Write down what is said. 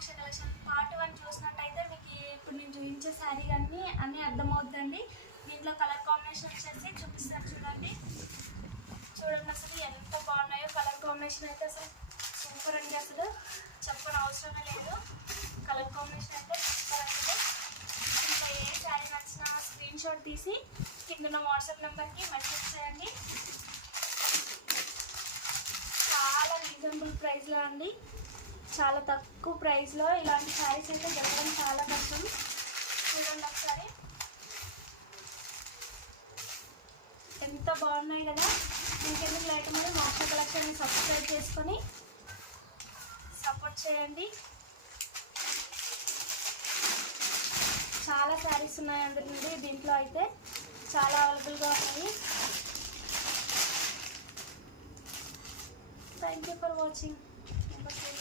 మోక్ష collection part 1 చూసినట్టయితే మీకు ఇప్పుడు నేను చూపించే శారీ అన్నీ అర్థమవుతుందండి. దీంట్లో కలర్ కాంబినేషన్ వచ్చేసి చూపిస్తారు చూడండి. అసలు ఎంత బాగున్నాయో కలర్ కాంబినేషన్ అయితే అసలు సూపర్ అండి. అసలు చెప్పని అవసరమే లేదు. కలర్ కాంబినేషన్ అయితే సూపర్ అండి. ఇంకా ఏ శారీ నచ్చినా స్క్రీన్ షాట్ తీసి కింద వాట్సాప్ నెంబర్కి మెసేజ్ చేయండి. చాలా రీజనబుల్ ప్రైస్లో అండి, చాలా తక్కువ ప్రైస్లో ఇలాంటి శారీస్ అయితే దొరకడం చాలా కష్టం. చూడండి ఒకసారి ఎంత బాగున్నాయి కదా. ఇంకెందుకు లేట్ మీద మోక్ష కలెక్షన్ని సబ్స్క్రైబ్ చేసుకొని సపోర్ట్ చేయండి. చాలా శారీస్ ఉన్నాయి అందులో, దీంట్లో అయితే చాలా అవైలబుల్గా ఉన్నాయి. Thank you for watching.